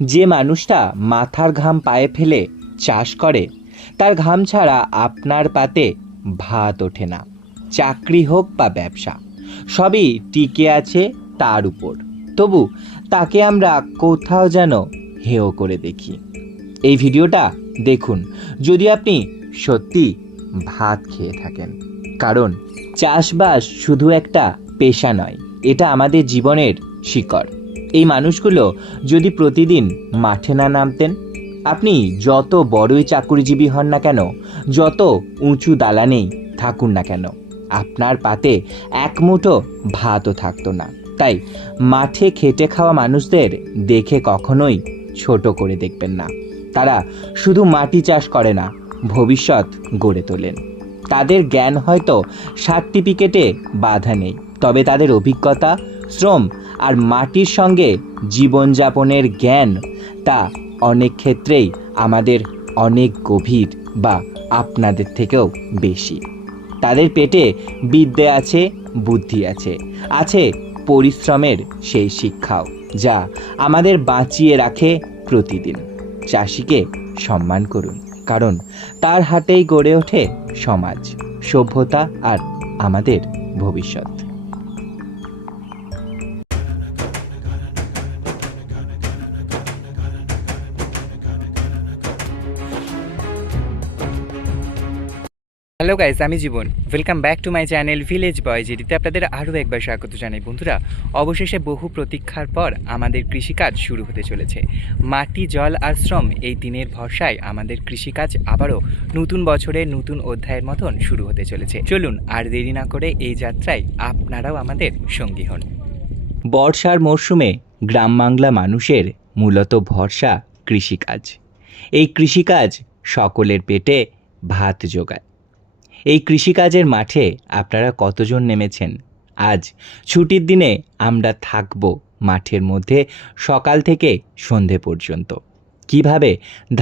যে মানুষটা মাথার ঘাম পায়ে ফেলে চাষ করে, তার ঘাম ছাড়া আপনার পাতে ভাত ওঠে না। চাকরি হোক বা ব্যবসা, সবই টিকে আছে তার উপর। তবু তাকে আমরা কোথাও যেন হেয় করে দেখি। এই ভিডিওটা দেখুন যদি আপনি সত্যি ভাত খেয়ে থাকেন, কারণ চাষবাস শুধু একটা পেশা নয়, এটা আমাদের জীবনের শিকড়। এই মানুষগুলো যদি প্রতিদিন মাঠে না নামতেন, আপনি যত বড়ই চাকুরিজীবী হন না কেন, যত উঁচু দালানেই থাকুন না কেন, আপনার পাতে এক মুঠো ভাতও থাকতো না। তাই মাঠে খেটে খাওয়া মানুষদের দেখে কখনোই ছোট করে দেখবেন না। তারা শুধু মাটি চাষ করে না, ভবিষ্যৎ গড়ে তোলেন। তাদের জ্ঞান হয়তো সার্টিফিকেটে বাধা নেই, তবে তাদের অভিজ্ঞতা, শ্রম আর মাটির সঙ্গে জীবনযাপনের জ্ঞান, তা অনেক ক্ষেত্রেই আমাদের অনেক গভীর বা আপনাদের থেকেও বেশি। তাদের পেটে বিদ্যে আছে, বুদ্ধি আছে, আছে পরিশ্রমের সেই শিক্ষাও, যা আমাদের বাঁচিয়ে রাখে প্রতিদিন। চাষিকে সম্মান করুন, কারণ তার হাতেই গড়ে ওঠে সমাজ, সভ্যতা আর আমাদের ভবিষ্যৎ। হ্যালো গাইস, আমি Jibon. Welcome back to my channel village boy, যেটিতে আপনাদের আরও একবার স্বাগত জানাই। বন্ধুরা, অবশেষে বহু প্রতীক্ষার পর আমাদের কৃষিকাজ শুরু হতে চলেছে। মাটি, জল আর শ্রম, এই দিনের ভরসায় আমাদের কৃষিকাজ আবারও নতুন বছরে নতুন অধ্যায়ের মতন শুরু হতে চলেছে। চলুন আর দেরি না করে এই যাত্রায় আপনারাও আমাদের সঙ্গী হন। বর্ষার মরশুমে গ্রাম বাংলা মানুষের মূলত ভরসা কৃষিকাজ। এই কৃষিকাজ সকলের পেটে ভাত জোগায়। এই কৃষিকাজের মাঠে আপনারা কতজন নেমেছেন? আজ ছুটির দিনে আমরা থাকব মাঠের মধ্যে সকাল থেকে সন্ধে পর্যন্ত। কিভাবে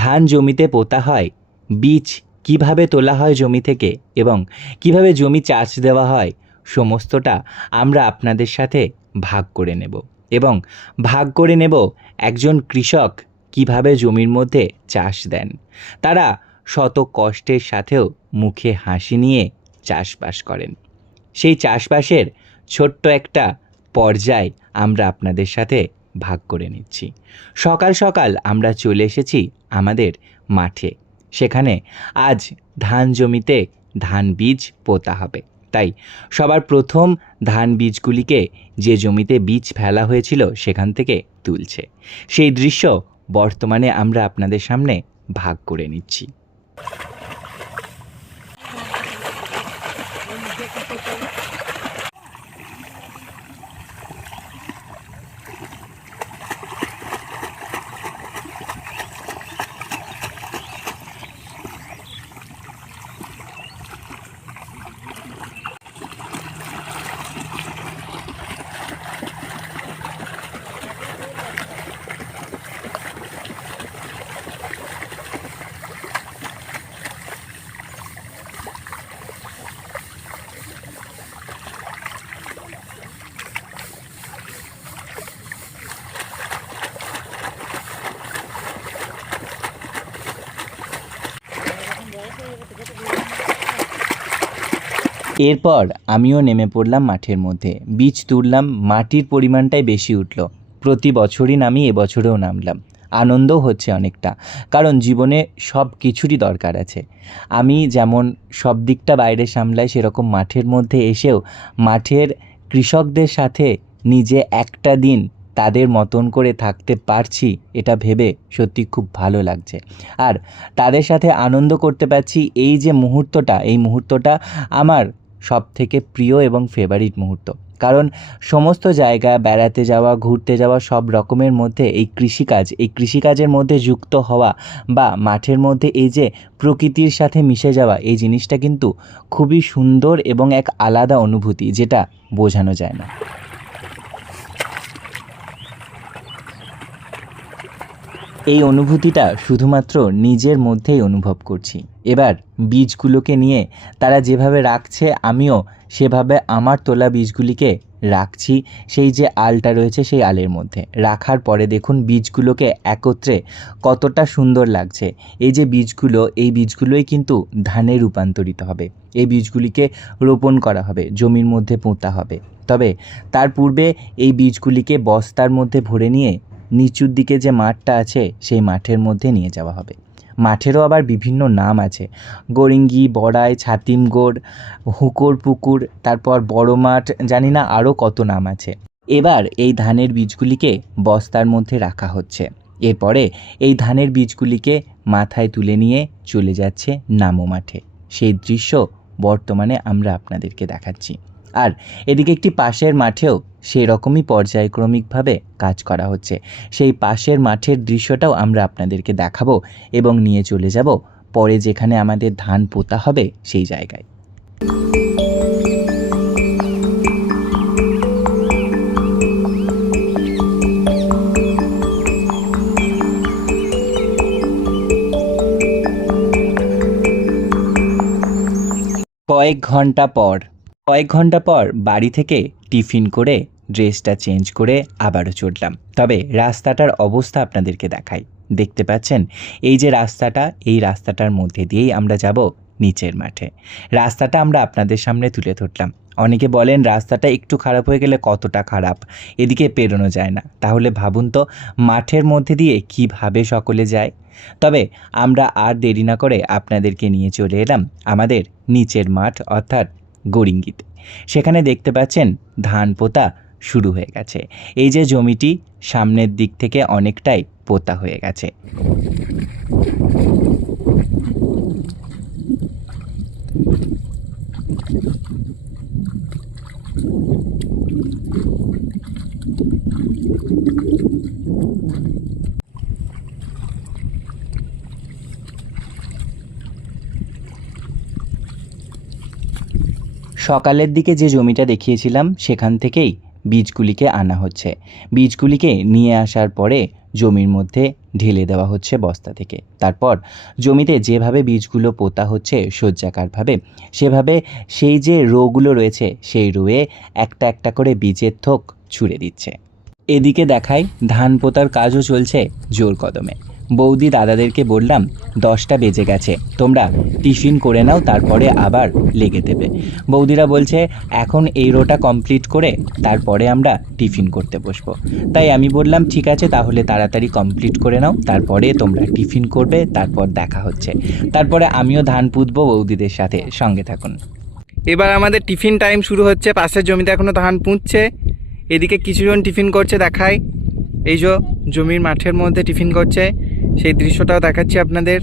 ধান জমিতে পোতা হয়, বীজ কিভাবে তোলা হয় জমি থেকে, এবং কিভাবে জমি চাষ দেওয়া হয়, সমস্তটা আমরা আপনাদের সাথে ভাগ করে নেব। এবং ভাগ করে নেব একজন কৃষক কিভাবে জমির মধ্যে চাষ দেন। তারা শত কষ্টের সাথেও মুখে হাসি নিয়ে চাষবাস করেন। সেই চাষবাসের ছোট্ট একটা পর্যায় আমরা আপনাদের সাথে ভাগ করে নিচ্ছি। সকাল সকাল আমরা চলে এসেছি আমাদের মাঠে। সেখানে আজ ধান জমিতে ধান বীজ পোতা হবে। তাই সবার প্রথম ধান বীজগুলিকে যে জমিতে বীজ ফেলা হয়েছিল সেখান থেকে তুলছে। সেই দৃশ্য বর্তমানে আমরা আপনাদের সামনে ভাগ করে নিচ্ছি। এরপর আমিও নেমে পড়লাম মাঠের মধ্যে, বীজ তুললাম। মাটির পরিমাণটাই বেশি উঠল। প্রতি বছরই নামি, এবছরেও নামলাম। আনন্দও হচ্ছে অনেকটা, কারণ জীবনে সব কিছুরই দরকার আছে। আমি যেমন সব দিকটা বাইরে সামলাই, সেরকম মাঠের মধ্যে এসেও মাঠের কৃষকদের সাথে নিজে একটা দিন তাদের মতন করে থাকতে পারছি, এটা ভেবে সত্যি খুব ভালো লাগছে। আর তাদের সাথে আনন্দ করতে পারছি, এই যে মুহূর্তটা, এই মুহূর্তটা আমার সব থেকে প্রিয় এবং ফেভারিট মুহূর্ত। কারণ সমস্ত জায়গা বেড়াতে যাওয়া, ঘুরতে যাওয়া, সব রকমের মধ্যে এই কৃষিকাজের মধ্যে যুক্ত হওয়া বা মাঠের মধ্যে এই যে প্রকৃতির সাথে মিশে যাওয়া, এই জিনিসটা কিন্তু খুবই সুন্দর এবং এক আলাদা অনুভূতি, যেটা বোঝানো যায় না। এই অনুভূতিটা শুধুমাত্র নিজের মধ্যেই অনুভব করছি। এবার বীজগুলোকে নিয়ে তারা যেভাবে রাখছে, আমিও সেভাবে আমার তোলা বীজগুলিকে রাখছি সেই যে আলটা রয়েছে সেই আলের মধ্যে। রাখার পরে দেখুন বীজগুলোকে একত্রে কতটা সুন্দর লাগছে। এই যে বীজগুলো, এই বীজগুলোই কিন্তু ধানে রূপান্তরিত হবে। এই বীজগুলিকে রোপণ করা হবে, জমির মধ্যে পোঁতা হবে। তবে তার পূর্বে এই বীজগুলিকে বস্তার মধ্যে ভরে নিয়ে নিচুর দিকে যে মাঠটা আছে সেই মাঠের মধ্যে নিয়ে যাওয়া হবে। মাঠেরও আবার বিভিন্ন নাম আছে, গরিঙ্গি, বড়াই, ছাতিমগড়, হুঁকোর পুকুর, তারপর বড় মাঠ, জানি না আরও কত নাম আছে। এবার এই ধানের বীজগুলিকে বস্তার মধ্যে রাখা হচ্ছে। এরপরে এই ধানের বীজগুলিকে মাথায় তুলে নিয়ে চলে যাচ্ছে নামো মাঠে। সেই দৃশ্য বর্তমানে আমরা আপনাদেরকে দেখাচ্ছি। আর এদিকে একটি পাশের মাঠেও সেই রকমই পর্যায়ক্রমিকভাবে কাজ করা হচ্ছে। সেই পাশের মাঠের দৃশ্যটাও আমরা আপনাদেরকে দেখাবো এবং নিয়ে চলে যাব পরে যেখানে আমাদের ধান পোঁতা হবে সেই জায়গায়। কয়েক ঘন্টা পর বাড়ি থেকে টিফিন করে ড্রেসটা চেঞ্জ করে আবারও চললাম। তবে রাস্তাটার অবস্থা আপনাদেরকে দেখাই। দেখতে পাচ্ছেন এই যে রাস্তাটা, এই রাস্তাটার মধ্যে দিয়েই আমরা যাব নিচের মাঠে। রাস্তাটা আমরা আপনাদের সামনে তুলে ধরলাম। অনেকে বলেন রাস্তাটা একটু খারাপ হয়ে গেলে কতটা খারাপ, এদিকে পেরোনো যায় না। তাহলে ভাবুন তো মাঠের মধ্যে দিয়ে কিভাবে সকলে যায়। তবে আমরা আর দেরি না করে আপনাদেরকে নিয়ে চলে এলাম আমাদের নিচের মাঠ অর্থাৎ গরিঙ্গিতে। সেখানে দেখতে পাচ্ছেন ধান পোঁতা শুরু হয়ে গেছে। এই যে জমিটি সামনের দিক থেকে অনেকটাই পোঁতা হয়ে গেছে। সকালের দিকে যে জমিটা দেখিয়েছিলাম সেখান থেকেই বীজগুলিকে আনা হচ্ছে। বীজগুলিকে নিয়ে আসার পরে জমির মধ্যে ঢেলে দেওয়া হচ্ছে বস্তা থেকে। তারপর জমিতে যেভাবে বীজগুলো পোঁতা হচ্ছে শয্যাকারভাবে, সেভাবে সেই যে রোগুলো রয়েছে সেই রোয়ে একটা একটা করে বীজের থোক ছুঁড়ে দিচ্ছে। এদিকে দেখাই ধান পোঁতার কাজও চলছে জোর কদমে। বৌদি দাদাদেরকে বললাম 10টা বেজে গেছে, তোমরা টিফিন করে নাও, তারপরে আবার লেগে দেবে। বৌদিরা বলছে এখন এই রোটা কমপ্লিট করে তারপরে আমরা টিফিন করতে বসবো। তাই আমি বললাম ঠিক আছে, তাহলে তাড়াতাড়ি কমপ্লিট করে নাও, তারপরে তোমরা টিফিন করবে, তারপর দেখা হচ্ছে। তারপরে আমিও ধান পুঁতবো বৌদিদের সাথে, সঙ্গে থাকুন। এবার আমাদের টিফিন টাইম শুরু হচ্ছে। পাশের জমিতে এখনও ধান পুঁতছে, এদিকে কিছুজন টিফিন করছে দেখায়। এই যে জমির মাঠের মধ্যে টিফিন করছে, সেই দৃশ্যটাও দেখাচ্ছি আপনাদের।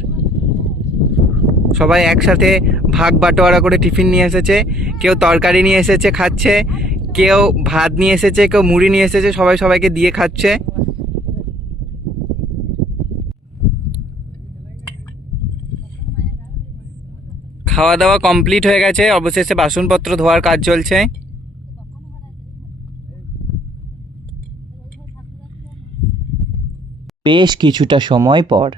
সবাই একসাথে ভাগ বাটোয়ারা করে টিফিন নিয়ে এসেছে। কেউ তরকারি নিয়ে এসেছে খাচ্ছে, কেউ ভাত নিয়ে এসেছে, কেউ মুড়ি নিয়ে এসেছে, সবাই সবাইকে দিয়ে খাচ্ছে। খাওয়া দাওয়া কমপ্লিট হয়ে গেছে, অবশেষে বাসনপত্র ধোয়ার কাজ চলছে। বেশ কিছুটা সময় পর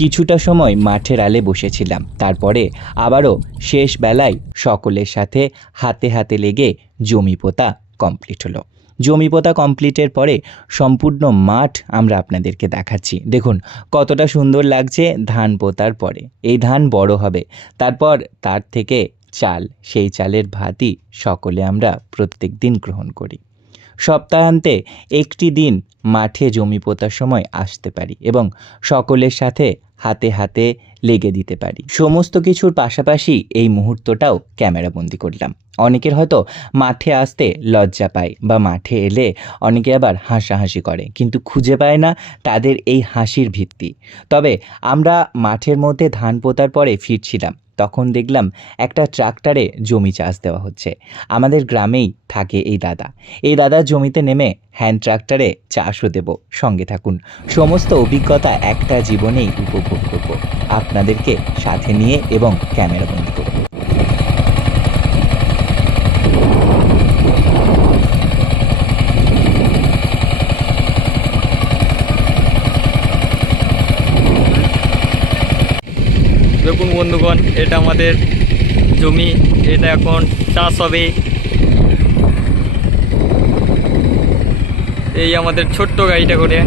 কিছুটা সময় মাঠের আলে বসেছিলাম। তারপরে আবারও শেষ বেলায় সকলের সাথে হাতে হাতে লেগে জমি পোঁতা কমপ্লিট হলো। জমি পোঁতা কমপ্লিটের পরে সম্পূর্ণ মাঠ আমরা আপনাদেরকে দেখাচ্ছি। দেখুন কতটা সুন্দর লাগছে ধান পোঁতার পরে। এই ধান বড় হবে, তারপর তার থেকে চাল, সেই চালের ভাতই সকলে আমরা প্রত্যেক দিন গ্রহণ করি। সপ্তাহান্তে একটি দিন মাঠে জমি পোঁতার সময় আসতে পারি এবং সকলের সাথে হাতে হাতে লেগে দিতে পারি। সমস্ত কিছুর পাশাপাশি এই মুহূর্তটাও ক্যামেরাবন্দি করলাম। অনেকের হয়তো মাঠে আসতে লজ্জা পায় বা মাঠে এলে অনেকে আবার হাসাহাসি করে, কিন্তু খুঁজে পায় না তাদের এই হাসির ভিত্তি। তবে আমরা মাঠের মধ্যে ধান পোতার পরে ফিরছিলাম, তখন দেখলাম একটা ট্রাক্টরে জমি চাষ দেওয়া হচ্ছে। আমাদের গ্রামেই থাকে এই দাদা। এই দাদার জমিতে নেমে হ্যান্ড ট্রাক্টরে চাষও দেব। সঙ্গে থাকুন, সমস্ত অভিজ্ঞতা একটা জীবনেই উপভোগ করব, আপনাদেরকে সাথে নিয়ে এবং ক্যামেরাবন্দি করব। দেখুন বন্ধুগণ, এটা আমাদের জমি, এটা এখন চাষ হবে। এই আমাদের ছোট্ট গাড়িটা করে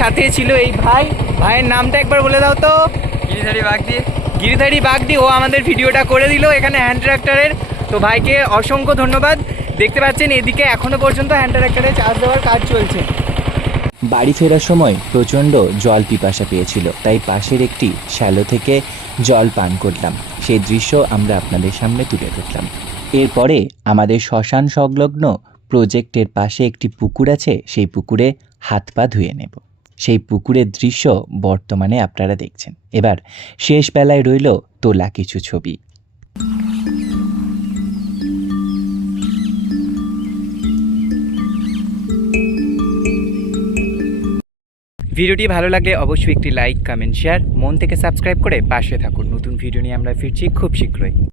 সাথে ছিল এই ভাইয়ের নামটা একবার বলে দাও তো। গিরিধারী বাগদি। গিরিধারী বাগদি, ও আমাদের ভিডিওটা করে দিল এখানে হ্যান্ড ট্রাক্টরের। তো ভাইকে অসংখ্য ধন্যবাদ। দেখতে পাচ্ছেন এদিকে এখনো পর্যন্ত হ্যান্ড ট্রাক্টরে চাষ দেওয়ার কাজ চলছে। বাড়ি ফেরার সময় প্রচণ্ড জল পিপাসা পেয়েছিল, তাই পাশের একটি শ্যালো থেকে জল পান করলাম। সেই দৃশ্য আমরা আপনাদের সামনে তুলে ধরলাম। এরপরে আমাদের শ্মশান সংলগ্ন প্রজেক্টের পাশে একটি পুকুর আছে, সেই পুকুরে হাত পা ধুয়ে নেব। সেই পুকুরের দৃশ্য বর্তমানে আপনারা দেখছেন। এবার শেষ বেলায় রইল তোলা কিছু ছবি। ভিডিওটি ভালো লাগলে অবশ্যই একটি লাইক, কমেন্ট, শেয়ার, মন থেকে সাবস্ক্রাইব করে পাশে থাকুন। নতুন ভিডিও নিয়ে আমরা ফিরছি খুব শীঘ্রই।